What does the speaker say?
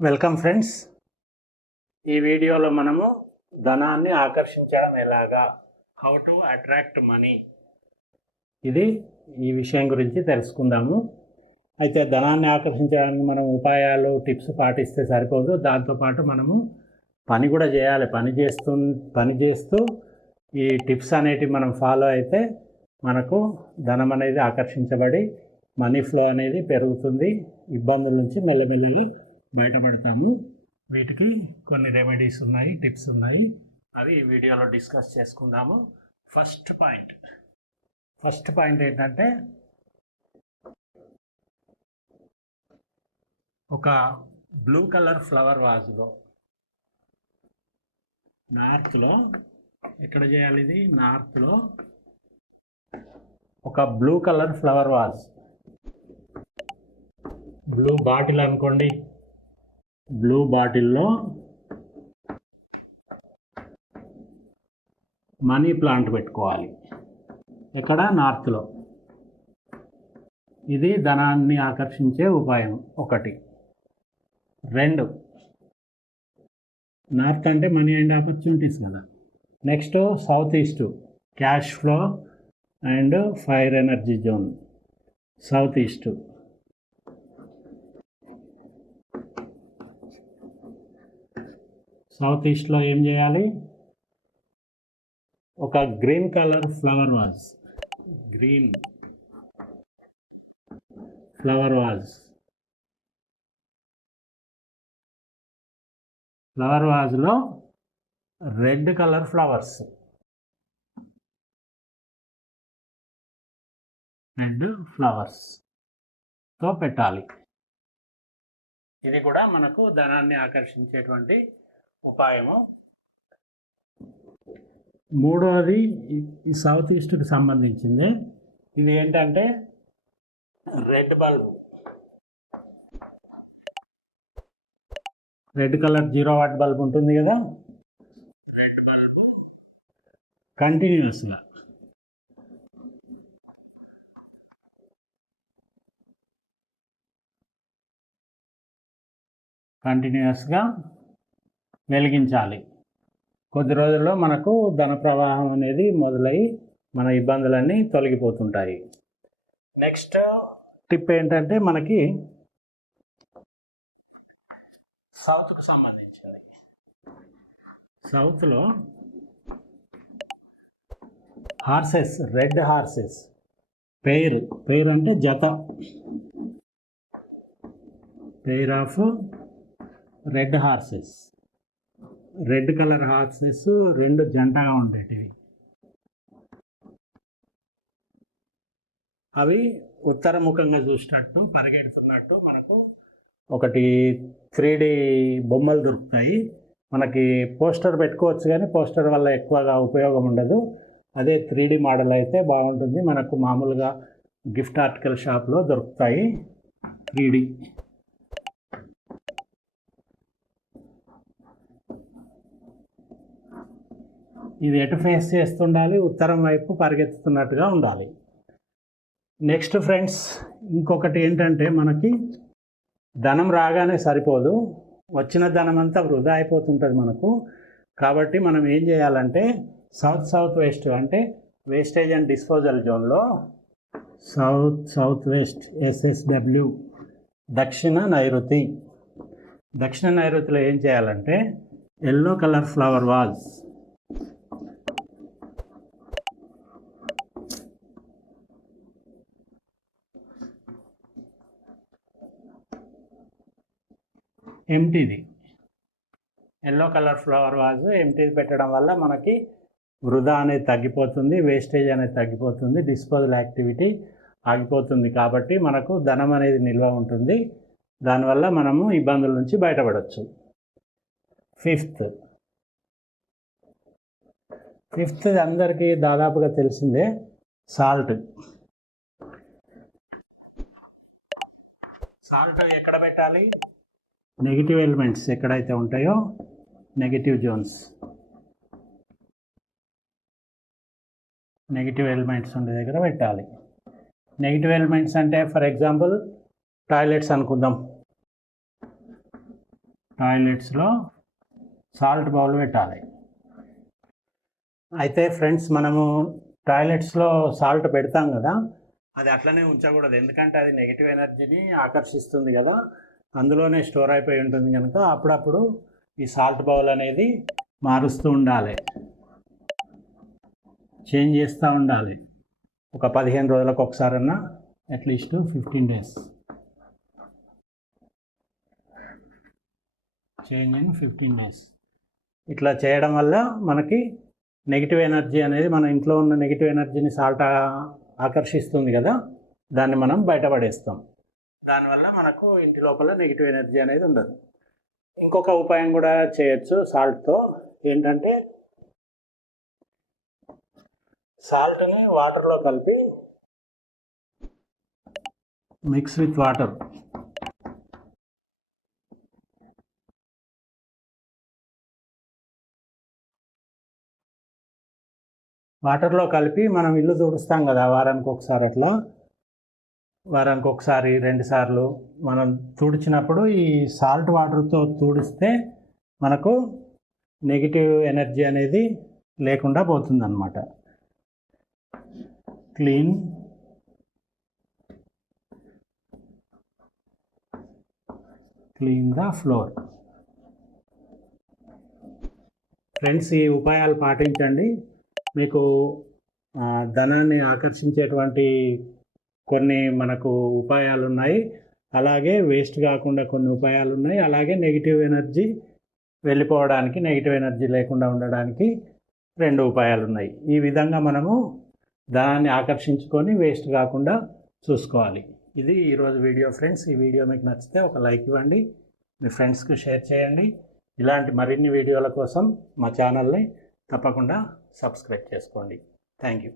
Welcome friends ఈ వీడియోలో మనము ధనాన్ని ఆకర్షించడం ఎలాగా? హౌ టు అట్రాక్ట్ మనీ ఇది ఈ విషయం గురించి తెలుసుకుందాము. అయితే ధనాన్ని ఆకర్షించడానికి మనం ఉపాయాలు టిప్స్ పాటిస్తే సరిపోదు. దాంతోపాటు మనము పని కూడా చేయాలి. పని చేస్తూ పని చేస్తూ ఈ టిప్స్ అనేటివి మనం ఫాలో అయితే మనకు ధనం అనేది ఆకర్షించబడి మనీ ఫ్లో అనేది పెరుగుతుంది. ఇబ్బందుల నుంచి మెల్లమెల్లి బయటపడతాము వీటికి కొన్ని రెమెడీస్ ఉన్నాయి టిప్స్ ఉన్నాయి. అవి ఈ వీడియోలో డిస్కస్ చేసుకుందాము. ఫస్ట్ పాయింట్ ఫస్ట్ పాయింట్ ఏంటంటే ఒక బ్లూ కలర్ ఫ్లవర్ వాజ్లో నార్త్లో ఎక్కడ చేయాలి ఇది? నార్త్లో ఒక blue colour flower vase blue bottle అనుకోండి. బ్లూ బాటిల్లో మనీ ప్లాంట్ పెట్టుకోవాలి. ఎక్కడ? నార్త్లో. ఇది ధనాన్ని ఆకర్షించే ఉపాయం ఒకటి. రెండు. నార్త్ అంటే మనీ అండ్ ఆపర్చునిటీస్ కదా. Next south east cash flow and fire energy zone. South east. South ఈస్ట్లో ఏం చేయాలి? ఒక green colour flower vase green flower vase flower వాజ్లో red colour flowers red ఫ్లవర్స్తో పెట్టాలి. ఇది కూడా మనకు ధనాన్ని ఆకర్షించేటువంటి ఉపాయము. మూడవది ఈ- సౌత్ ఈస్ట్కి సంబంధించింది. ఇది ఏంటంటే red bulb. Red colour zero watt bulb ఉంటుంది కదా? రెడ్ బల్బ్ కంటిన్యూస్గా కంటిన్యూస్గా వెలిగించాలి. కొద్ది రోజుల్లో మనకు ధన ప్రవాహం అనేది మొదలై మన ఇబ్బందులన్నీ తొలగిపోతుంటాయి. నెక్స్ట్ టిప్ ఏంటంటే మనకి సౌత్కు సంబంధించింది. సౌత్లో horses red horses pair. Pair అంటే జత. Pair of red horses. Red colour horses రెండు జంటగా ఉండేటివి. అవి ఉత్తరముఖంగా చూసినట్టు పరిగెడుతున్నట్టు మనకు ఒకటి త్రీ బొమ్మలు దొరుకుతాయి. మనకి పోస్టర్ పెట్టుకోవచ్చు కానీ పోస్టర్ వల్ల ఎక్కువగా ఉపయోగం ఉండదు. అదే త్రీ మోడల్ అయితే బాగుంటుంది. మనకు మామూలుగా గిఫ్ట్ ఆర్టికల్ షాప్లో దొరుకుతాయి త్రీ ఇది ఎటు ఫేస్ చేస్తుండాలి ఉత్తరం వైపు పరిగెత్తుతున్నట్టుగా ఉండాలి. నెక్స్ట్ ఫ్రెండ్స్ ఇంకొకటి ఏంటంటే మనకి ధనం రాగానే సరిపోదు. వచ్చిన ధనం అంతా వృధా అయిపోతుంటుంది మనకు. కాబట్టి మనం ఏం చేయాలంటే సౌత్ సౌత్ వెస్ట్ అంటే వేస్టేజ్ అండ్ డిస్పోజల్ జోన్లో south south west S S W దక్షిణ నైరుతి. దక్షిణ నైరుతిలో ఏం చేయాలంటే ఎల్లో కలర్ ఫ్లవర్ వాజ్ ఎంటీది ఎల్లో కలర్ ఫ్లవర్ వాజ్ ఎంటీది పెట్టడం వల్ల మనకి వృధా అనేది తగ్గిపోతుంది వేస్టేజ్ అనేది తగ్గిపోతుంది డిస్పోజల్ యాక్టివిటీ ఆగిపోతుంది కాబట్టి మనకు ధనం అనేది నిల్వ ఉంటుంది. దానివల్ల మనము ఇబ్బందుల నుంచి బయటపడవచ్చు ఫిఫ్త్ ఫిఫ్త్ అందరికీ దాదాపుగా తెలిసిందే సాల్ట్. సాల్ట్ ఎక్కడ పెట్టాలి? నెగిటివ్ ఎలిమెంట్స్ ఎక్కడైతే ఉంటాయో నెగిటివ్ జోన్స్ నెగిటివ్ ఎలిమెంట్స్ ఉండే దగ్గర పెట్టాలి. నెగిటివ్ ఎలిమెంట్స్ అంటే ఫర్ ఎగ్జాంపుల్ టాయిలెట్స్ అనుకుందాం. టాయిలెట్స్లో సాల్ట్ బౌల్ పెట్టాలి. అయితే ఫ్రెండ్స్ మనము టాయిలెట్స్లో సాల్ట్ పెడతాం కదా అది అట్లనే ఉంచకూడదు. ఎందుకంటే అది నెగిటివ్ ఎనర్జీని ఆకర్షిస్తుంది కదా. అందులోనే స్టోర్ అయిపోయి ఉంటుంది కనుక అప్పుడప్పుడు ఈ సాల్ట్ బౌల్ అనేది మారుస్తూ ఉండాలి. చేంజ్ చేస్తూ ఉండాలి. ఒక పదిహేను రోజులకు ఒకసారన్నా at least fifteen days. Change in fifteen days. ఇట్లా చేయడం వల్ల మనకి నెగిటివ్ ఎనర్జీ అనేది మన ఇంట్లో ఉన్న నెగిటివ్ ఎనర్జీని సాల్ట్ ఆకర్షిస్తుంది కదా దాన్ని మనం బయటపడేస్తాం. లోపల నెగిటివ్ ఎనర్జీ అనేది ఉండదు. ఇంకొక ఉపాయం కూడా చేయొచ్చు సాల్ట్తో. ఏంటంటే సాల్ట్ని వాటర్లో కలిపి మిక్స్ విత్ వాటర్ వాటర్లో కలిపి మనం ఇల్లు తుడుస్తాం కదా వారానికి ఒకసారి అట్లా. వారానికి ఒకసారి రెండు సార్లు మనం తుడిచినప్పుడు ఈ సాల్ట్ వాటర్తో తుడిస్తే మనకు నెగిటివ్ ఎనర్జీ అనేది లేకుండా పోతుందన్నమాట. Clean. Clean the floor. Friends ఈ ఉపాయాలు పాటించండి. మీకు ధనాన్ని ఆకర్షించేటువంటి కొన్ని మనకు ఉపాయాలు ఉన్నాయి అలాగే వేస్ట్ కాకుండా కొన్ని ఉపాయాలు ఉన్నాయి అలాగే నెగిటివ్ ఎనర్జీ వెళ్ళిపోవడానికి నెగిటివ్ ఎనర్జీ లేకుండా ఉండడానికి రెండు ఉపాయాలు ఉన్నాయి ఈ విధంగా మనము ధనాన్ని ఆకర్షించుకొని వేస్ట్ కాకుండా చూసుకోవాలి. ఇది ఈరోజు వీడియో ఫ్రెండ్స్. ఈ వీడియో మీకు నచ్చితే ఒక లైక్ ఇవ్వండి. మీ ఫ్రెండ్స్కి షేర్ చేయండి. ఇలాంటి మరిన్ని వీడియోల కోసం మా ఛానల్ని తప్పకుండా సబ్స్క్రైబ్ చేసుకోండి. Thank you.